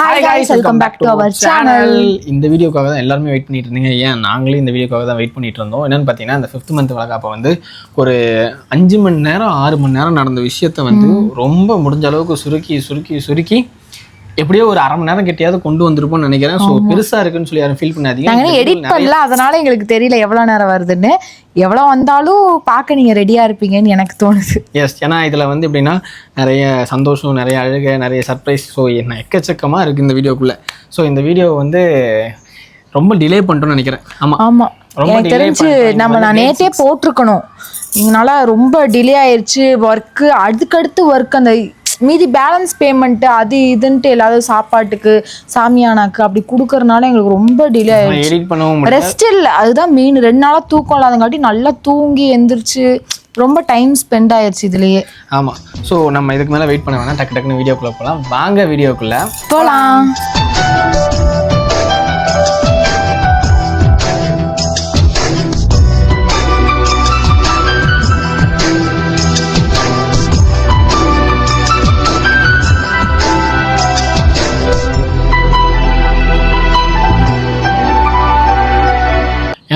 Hi guys welcome back to our channel இந்த வீடியோக்காக தான் எல்லாருமே வெயிட் பண்ணிட்டு இருந்தீங்க ஏன்? நாங்களே இந்த வீடியோக்காக தான் வெயிட் பண்ணிட்டு இருந்தோம் என்னன்னு பார்த்தீங்கன்னா இந்த ஃபிஃப்த் மந்த் வளகாப்ப வந்து ஒரு அஞ்சு மணி நேரம் ஆறு மணி நேரம் நடந்த விஷயத்த வந்து ரொம்ப முடிஞ்ச அளவுக்கு சுருக்கி சுருக்கி சுருக்கி எப்படியோ ஒரு அரை மணி நேரம் கிட்டயாவது கொண்டு வந்திருப்போம்னு நினைக்கிறேன். ஸோ பெருசா இருக்குன்னு சொல்லி யாரும் ஃபீல் பண்ணாதீங்க. எடிட் பண்ணல அதனால எங்களுக்கு தெரியல எவ்வளவு நேரம் வருதுன்னு. எவ்வளவு வந்தாலும் பார்க்க நீங்க ரெடியா இருப்பீங்கன்னு எனக்கு தோணுது. எஸ் ஏன்னா இதில் வந்து எப்படின்னா நிறைய சந்தோஷம் நிறைய அழுகை நிறைய சர்ப்ரைஸ் ஸோ என்ன எக்கச்சக்கமாக இருக்குது இந்த வீடியோக்குள்ளே. ஸோ இந்த வீடியோ வந்து ரொம்ப டிலே பண்ணிட்டோம்னு நினைக்கிறேன். ஆமாம் ஆமா. ரொம்ப எனக்கு தெரிஞ்சு. நம்ம நான் நேத்தே போட்டிருக்கணும். எங்களால ரொம்ப டிலே ஆயிருச்சு. ஒர்க்கு அதுக்கடுத்து ஒர்க் அந்த மீதி பேலன்ஸ் பேமெண்ட் அது இதுன்ட்டு எல்லாரும் சாப்பாட்டுக்கு சாமியானாக்கு அப்படி கொடுக்கறனால எங்களுக்கு ரொம்ப டிலே ஆயிடுச்சு. ரெஸ்ட் இல்லை. அதுதான் மெயின் ரெண்டு நாளா தூக்கம் இல்லாதங்காட்டி நல்லா தூங்கி எந்திரிச்சு ரொம்ப டைம் ஸ்பெண்ட் ஆயிருச்சு இதுலயே. ஆமாம் ஸோ நம்ம இதுக்கு மேலே வெயிட் பண்ண வேணாம். டக்கு டக்குன்னு வீடியோக்குள்ளே போகலாம் வாங்க வீடியோக்குள்ளே. போலாம்.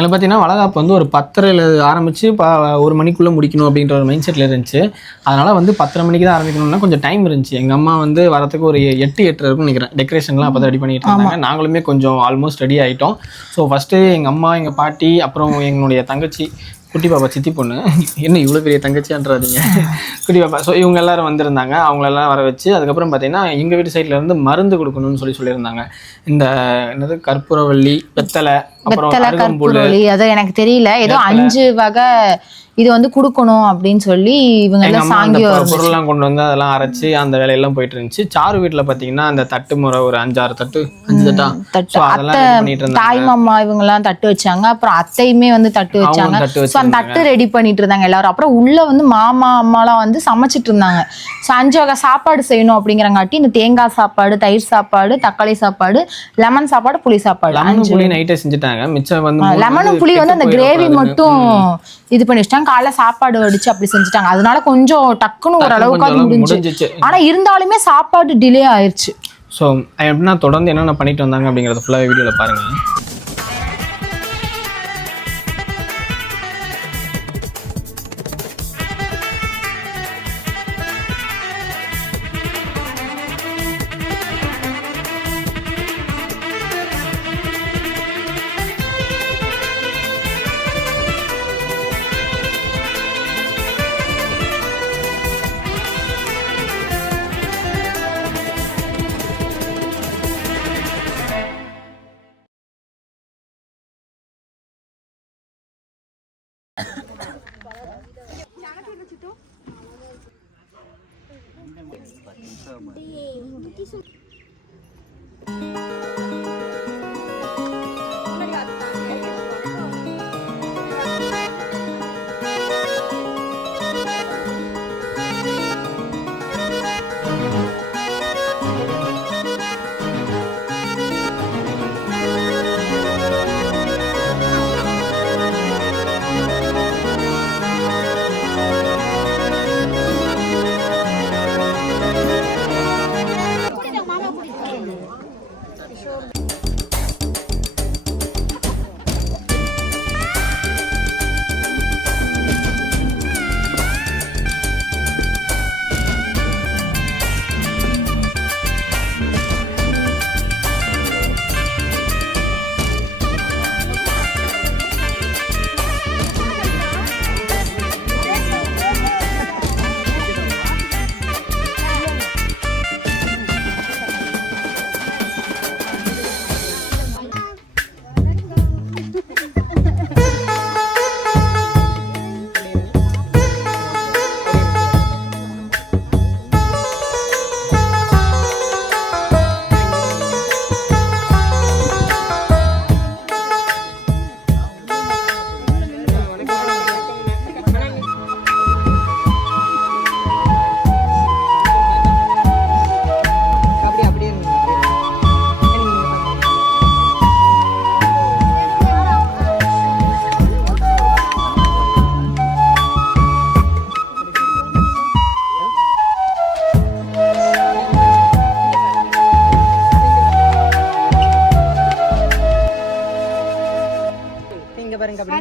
எனக்கு பார்த்தீங்கன்னா வளகாப்பு வந்து ஒரு பத்தரையில் ஆரம்பித்து ப ஒரு மணிக்குள்ளே முடிக்கணும் அப்படின்ற ஒரு மைண்ட் செட்டில் இருந்துச்சு. அதனால் வந்து பத்தரை மணிக்கு தான் ஆரம்பிக்கணும்னா கொஞ்சம் டைம் இருந்துச்சு. எங்கள் அம்மா வந்து வரத்துக்கு ஒரு எட்டு எட்டு இருக்கும்னு நினைக்கிறேன். டெக்கரேஷன்லாம் அப்போ தான் ரெடி பண்ணிட்டு இருந்தாங்க. நாங்களுமே கொஞ்சம் ஆல்மோஸ்ட் ரெடி ஆகிட்டோம் ஸோ ஃபஸ்ட்டு எங்கள் அம்மா எங்கள் பாட்டி அப்புறம் எங்களுடைய தங்கச்சி குட்டி பாப்பா சித்தி பொண்ணு. என்ன இவ்வளோ பெரிய தங்கச்சின்றாதீங்க குட்டி பாப்பா. ஸோ இவங்க எல்லாரும் வந்திருந்தாங்க. அவங்களெல்லாம் வர வச்சு அதுக்கப்புறம் பார்த்தீங்கன்னா எங்கள் வீட்டு சைடில் இருந்து மருந்து கொடுக்கணும்னு சொல்லி சொல்லியிருந்தாங்க. இந்த என்னது கற்பூரவள்ளி வெத்தலை வெத்தலை அது எனக்கு தெரியல. ஏதோ அஞ்சு வகை இது வந்து கொடுக்கணும் அப்படின்னு சொல்லி இவங்க எல்லாம் அம்மா சாங்கி பொருள்லாம் கொண்டு வந்து அதெல்லாம் அரைச்சு அந்த வேலையெல்லாம் போயிட்டு இருந்துச்சு. சாரு வீட்டில் பார்த்தீங்கன்னா அந்த தட்டு முறை ஒரு அஞ்சாறு தட்டு அஞ்சு தட்டா. அத்தை தாய் மாமா இவங்க எல்லாம் தட்டு வச்சாங்க. அப்புறம் அத்தையுமே வந்து தட்டு வச்சாங்க. ஸோ அந்த தட்டு ரெடி பண்ணிட்டு இருந்தாங்க எல்லாரும். அப்புறம் உள்ள வந்து மாமா அம்மாலாம் வந்து சமைச்சிட்டு இருந்தாங்க. ஸோ அஞ்சு வகை சாப்பாடு செய்யணும் அப்படிங்கிறங்காட்டி இந்த தேங்காய் சாப்பாடு தயிர் சாப்பாடு தக்காளி சாப்பாடு லெமன் சாப்பாடு புளி சாப்பாடு. லெமன் புளி நைட்டே செஞ்சுட்டாங்க. மிச்சம் வந்து லெமனும் புளி வந்து அந்த கிரேவி. மட்டும் இது பண்ணி வச்சிட்டாங்க. காலைல சாப்பாடு வடிச்சு அப்படி செஞ்சுட்டாங்க. அதனால கொஞ்சம் டக்குன்னு ஒரு அளவுக்கு முடிஞ்சிச்சு. ஆனா இருந்தாலுமே சாப்பாடு டிலே ஆயிருச்சு. ஸோ எப்படின்னா தொடர்ந்து என்னென்ன பண்ணிட்டு வந்தாங்க அப்படிங்கிறத ஃபுல்லாக வீடியோவில் so much.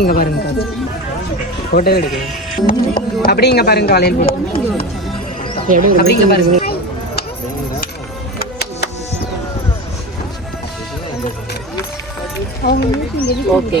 இங்க பாருங்க போட்டோ எடுக்கு அப்படி இங்க பாருங்க வளையல் போட்டு அப்படி இங்க பாருங்க ஓகே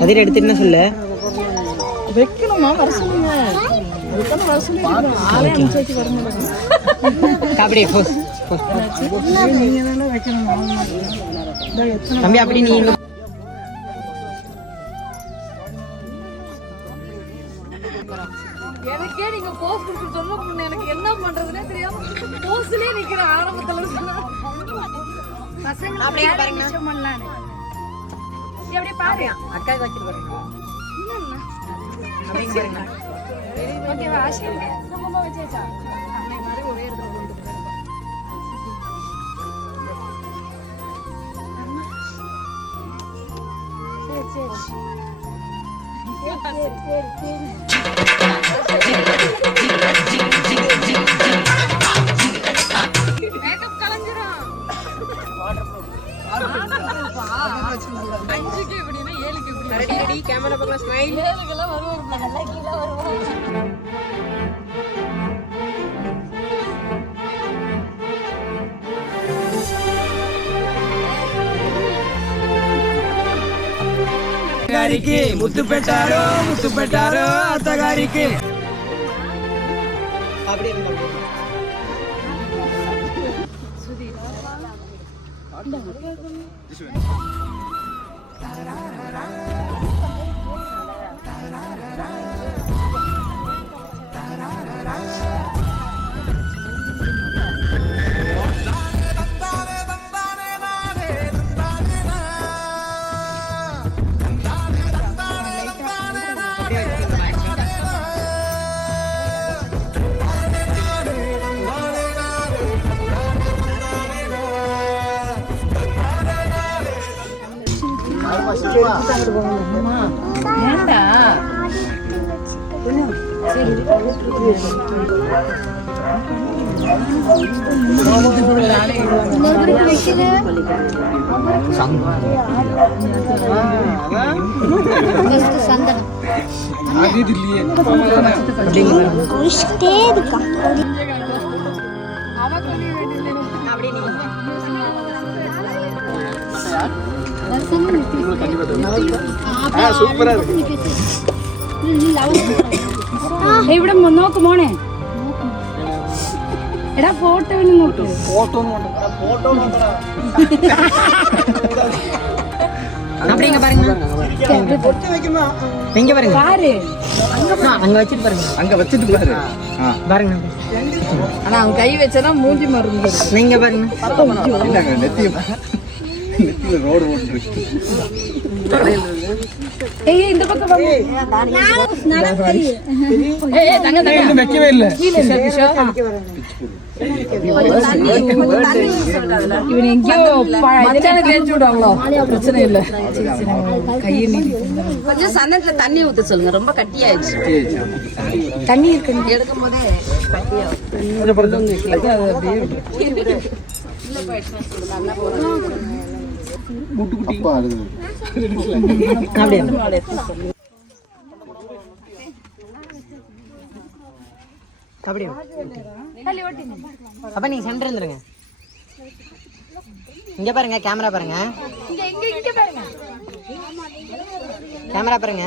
கதிர் சொல்லு? வைக்கணுமா? வர சொல்லுங்க. அப்படி போ போ. தம்பி அப்படி நீங்க அப்படியே பாருங்க எப்படி பாரு. அக்காவுக்கு வச்சுட்டு பாருங்க அப்படி இங்க பாருங்க ஓகேவா ஆஷியா ரொம்ப வச்சாச்சா அன்னை மாதிரி ஒரே இடத்துல கொண்டு போயிருக்கோம் சரி சரி. மேக்கப் அஞ்சுக்கு எப்படின்னா ஏழுக்கு எப்படி ரெடி ரெடி கேமரா பக்கம் ஸ்மைல் ஏழுக்கெல்லாம் வருவார் நல்லா கீழே வருவார் అత్తగారికి ముద్దు పెట్టారు ముద్దు పెట్టారు అత్తగారికి 你说。சந்தனம். குளிச்சுட்டே இருக்கான் அப்படியே அப்படி இருந்தா ഇവിടെ നോക്ക് മോനെ എടാ ഫോട്ടോ നോക്ക് அப்படி இங்க பாருங்க இங்க பாருங்க பாரு ஆ, அங்க வச்சிட்டு பாருங்க அங்க வச்சுட்டு பாரு பாருங்க ஆனா அவன் கை வச்சனா மூஞ்சி மருந்து நீங்க பாருங்க இல்லங்க நெத்திய நெத்தியில ரோடு ஓட்டு ஏய் இந்த பக்கம் வாங்க. ஏய் ஏய், தங்க தங்க. வைக்கவே இல்ல. கீழ இந்த விஷயம் இவன் எங்கேயோ மச்சான தேய்ச்சி விடுவாங்களோ? பிரச்சனை இல்லை. கையை நீட்டி கொஞ்சம் சன்னத்துல தண்ணி ஊத்த சொல்லுங்க. ரொம்ப கட்டியாயிடுச்சு. தண்ணி இருக்கு. எடுக்கும் போதே அப்ப நீங்க சென்டர் இருந்துருங்க. இங்க பாருங்க கேமரா பாருங்க. கேமரா பாருங்க.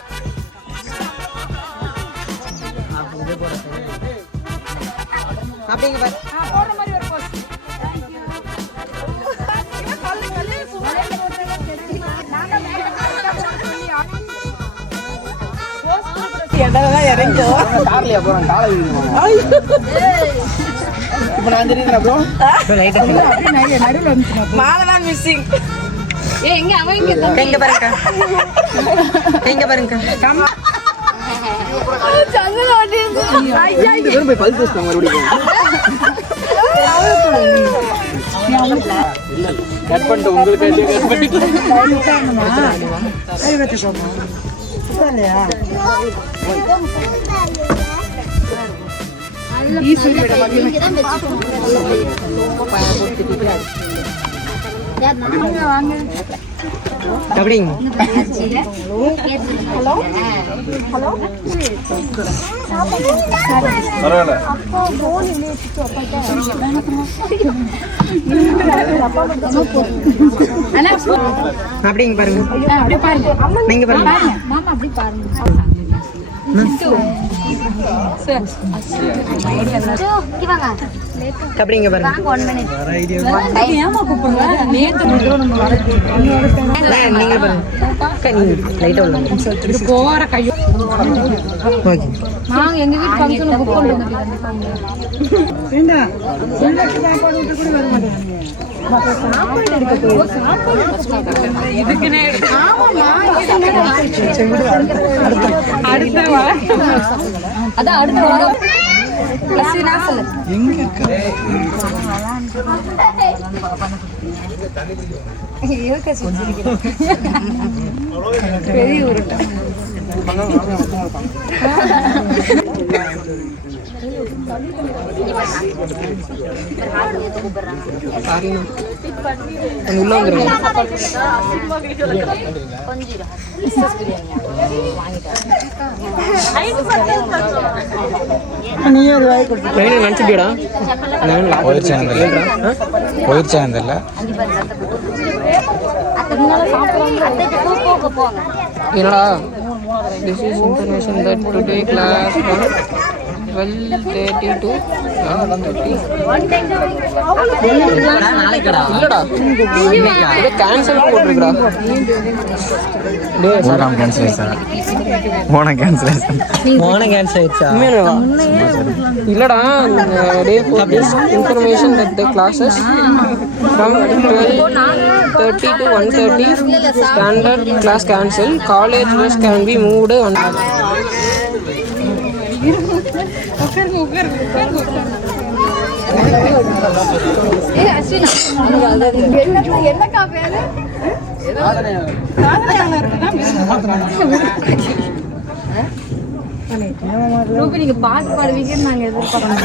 அனுப்பிச்சு அப்படியே இங்க பாருங்க அப்படியே இங்க பாருங்க கார்லயா போறோம் காலை இப்போ நான் தெரியுதுண்ணா ப்ரோ ஏ எங்க அவன் இங்க எங்க பாருங்க. எங்க பாருங்க. போய் பல் பேசுவாங்க மறுபடியும். கட் பண்ணிட்டு உங்களுக்கு கட் பண்ணிட்டு அப்படிங்க பாருங்க நீங்க பாருங்க அப்படிங்க பாருங்க ஏமா கூப்பிடுங்க நேத்து மட்டும் நம்ம ஆ, நீங்க பாருங்க போற கையோ நாங்க எங்க வீட்டு ஃபங்க்ஷன் புக் பண்ணிருந்தோம் அடுத்த வாரம். அதான் அடுத்த வாரம் பிளஸ் நான் சொல்லு பெரிய உருட்டை சாரிண்ணா கொஞ்சம் உள்ள வந்துருங்க லைனை நினச்சிட்டியடா போயிடுச்சான்னு என்னடா? This is information that today class twelve thirty to இல்லடா. இதை கேன்சல் போட்டிருக்கடா. ஓனாம் கேன்சலேஷன் ஓனம் கேன்சலேஷன் போன கேன்சல் ஆயிடுச்சா? இல்லடா டே for this information that the classes from twelve thirty to one thirty standard class cancel college can be moved on என்னக்கா பேரு ரூபி நீங்க பாட்டு பாடுவீங்கன்னு நாங்க எதிர்பார்க்கறோம்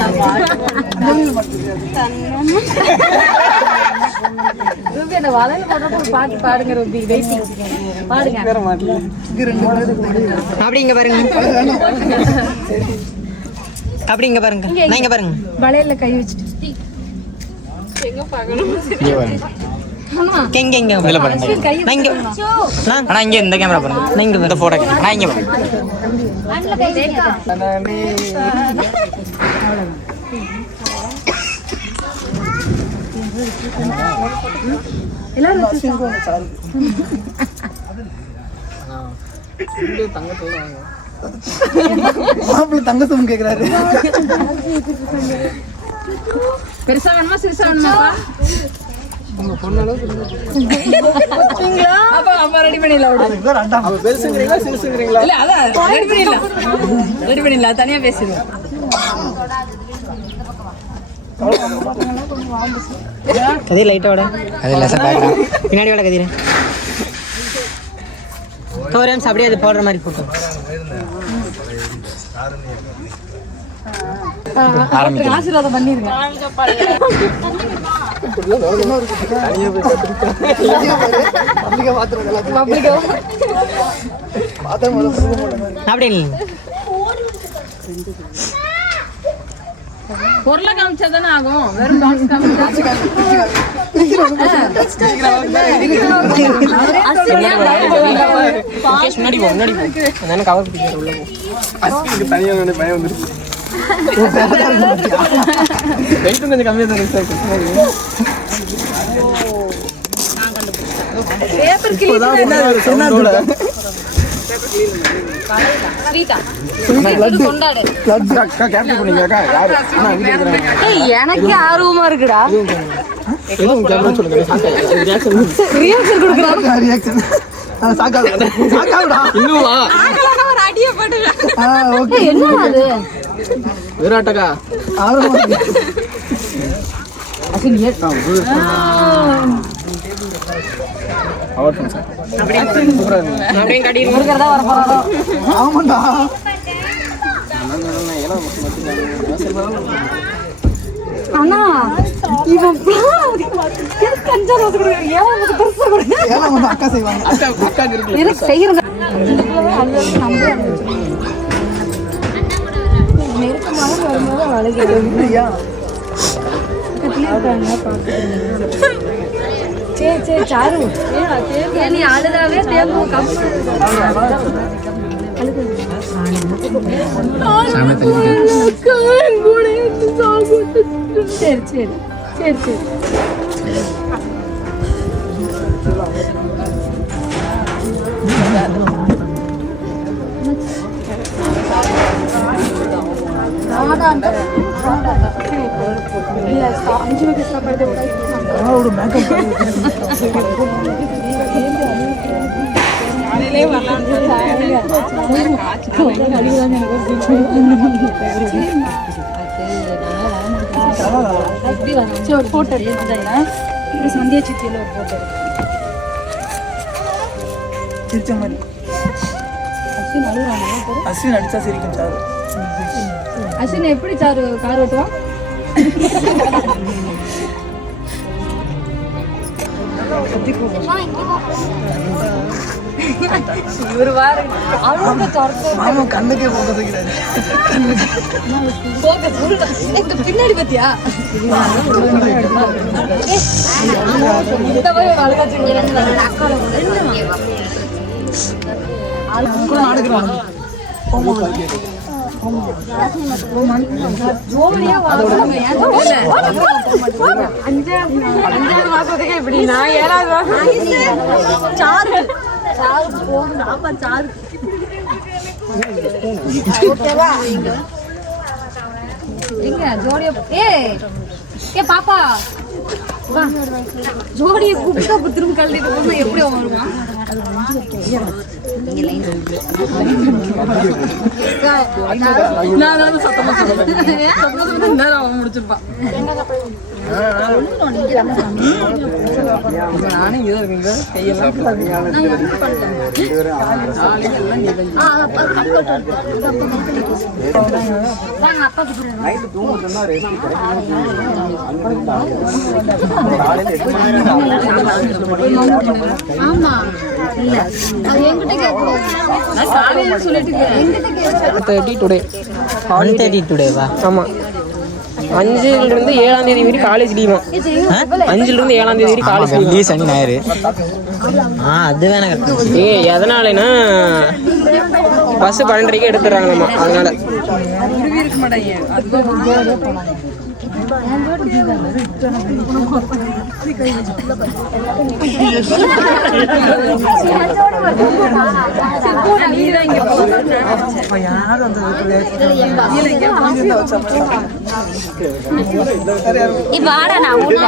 ரூபி அந்த வலையில போட்டப்போ பாட்டு பாடுங்க ரூபி வெயிட்டிங் பாடுங்க அப்படி இங்க பாருங்க அப்படி இங்க பாருங்க. நான் இங்க பாருங்க. வலையில கை வச்சுட்டு. இங்க இங்க இங்க பாருங்க நான் இங்க நான் இங்கே இந்த கேமரா பாருங்க. நான் இங்க இந்த ஃபோட்டோ நான் இங்கே பாருங்க. பெருசா வேணுமா சிறுசா வேணுமா அப்ப அப்ப ரெடி பண்ணிடலாம் விடு. பெருசுங்கிறீங்களா சிறுசுங்கிறீங்களா இல்ல அதான் ரெடி பண்ணிடலாம். ரெடி பண்ணிடலாம் தனியா பேசிடுவோம். கதிர் லைட்டா விட. அது இல்லை சார் பேக்ரவுண்ட் பின்னாடி விட கதிர. நிமிஷம் அப்படியே அது போடுற மாதிரி போட்டோம் ஆரம்பிக்கலாம். ஆசீர்வாதம் பண்ணிருங்க. அப்படி பொருளை காமிச்சா தானே ஆகும். வெறும் பாக்ஸ் காமிச்சா கவர் பிடிக்கிற உள்ள வந்து பயம் வந்துருச்சு வெயிட்டும் கொஞ்சம் கம்மியாக தான் பேப்பர் கிளி ஸ்வீட்டா எனக்கு ஆர்வமா இருக்குடா எதுவும் கேமரா சொல்லுங்க ரியாக்ஷன் கொடுக்குறான் இன்னும் வா ஒரு அடிய போட்டு என்ன அது விராட்டக்கா அவர் சார் அப்படியே கடி இருக்கிறதா வர போறோம் அண்ணா இவன் எதுக்கு அஞ்சாறு வருஷம் கொடுக்குறாங்க ஏழாவது பெருசா கொடுங்க அக்கா அக்கா இருக்கு எனக்கு செய்யறது நெருக்கமாக வரும்போது அழுகிறது சரி சரி. சாரு நீ அழுதாவே தேர்வு சரி சரி சரி சரி. போட்டோ சந்தியா சித்தியில் ஒரு போட்டோ சிரிச்ச மாதிரி அஸ்வின் அடிச்சா சிரிக்கும் சார். அஸ்வின் எப்படி சார் கார் ஓட்டுவான்? இவர் வாரு அவனுக்கு துரத்து கண்ணுக்கே போகிறதுக்கிறாரு பின்னாடி பாத்தியா? இந்த போய் அஞ்சாவது மாசத்துக்கு இப்படி நான் ஏழாவது மாசம் சாரு சாரு போகணும் ஆமா சாரு ஓகேவா எங்க ஜோடியா ஏ ஏ பாப்பா ஜோடியை கூப்பிட்டா அப்ப திரும்ப கழட்டிட்டு போனா எப்படி வருவான் நான் சத்தமா சொல்லுவேன் சத்தமா சொல்லுவேன் நேரம் அவன் முடிச்சிருப்பான். ஆமா இல்ல அது என்கிட்ட கேட்கணும் நான் காலையில சொல்லிட்டு என்கிட்ட கேட்கணும் தேர்ட்டி டுடே ஒன் தேர்ட்டி டுடேவா ஆமாம் அஞ்சுல இருந்து ஏழாம் தேதி வரைக்கும் காலேஜ் லீவா அஞ்சுல இருந்து ஏழாம் தேதி வரைக்கும் காலேஜ் லீவ் வெள்ளி சனி ஞாயிறு ஆ அது வேணா ஏ எதனாலனா பஸ் பன்னெண்டரைக்கு எடுத்துறாங்கம்மா அதனால. இப்ப ஆடா நான் உள்ள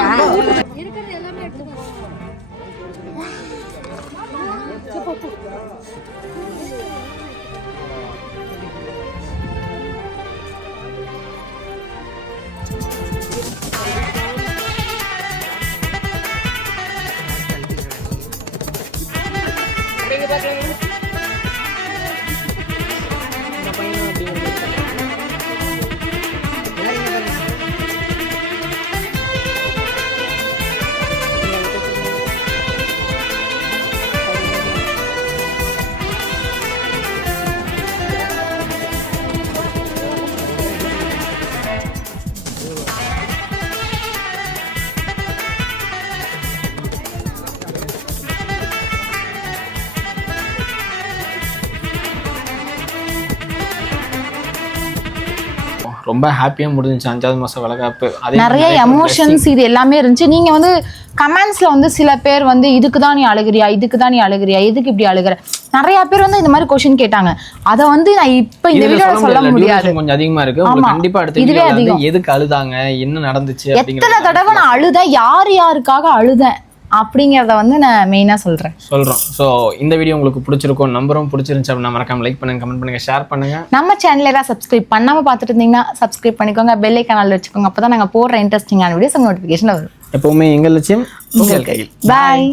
ரொம்ப ஹாப்பியாக முடிஞ்சுச்சு. அஞ்சாவது மாதம் வளகாப்பு. நிறைய எமோஷன்ஸ் இது எல்லாமே இருந்துச்சு. நீங்க வந்து கமெண்ட்ஸ்ல வந்து சில பேர் வந்து இதுக்கு தான் நீ அழுகிறியா? இதுக்கு தான் நீ அழுகிறியா? எதுக்கு இப்படி அழுகுற? நிறைய பேர் வந்து இந்த மாதிரி கொஸ்டின் கேட்டாங்க. அதை வந்து நான் இப்ப இந்த வீடியோல சொல்ல முடியாது. கொஞ்சம் அதிகமா இருக்கு. உங்களுக்கு ஆமா. கண்டிப்பா அடுத்த இதுவே அதிகம். எதுக்கு அழுதாங்க? என்ன நடந்துச்சு? எத்தனை தடவை நான் அழுதேன்? யார் யாருக்காக அழுதேன்? அப்படிங்கறத வந்து நான் மெயினா சொல்றேன். சொல்றோம். ஸோ இந்த வீடியோ உங்களுக்கு பிடிச்சிருக்கும் நம்பரும் பிடிச்சிருந்துச்சு அப்படின்னா மறக்காம லைக் பண்ணுங்க கமெண்ட் பண்ணுங்க ஷேர் பண்ணுங்க. நம்ம சேனல் ஏதாவது சப்ஸ்கிரைப் பண்ணாம பார்த்துட்டு இருந்தீங்கன்னா சப்ஸ்கிரைப் பண்ணிக்கோங்க பெல் ஐக்கான வச்சுக்கோங்க அப்பதான் நாங்க போடுற இன்ட்ரெஸ்டிங்கான வீடியோஸ் நோட்டிஃபிகேஷன் வரும். எப்பவுமே எங்கள் லட்சியம் உங்கள் கையில். பாய்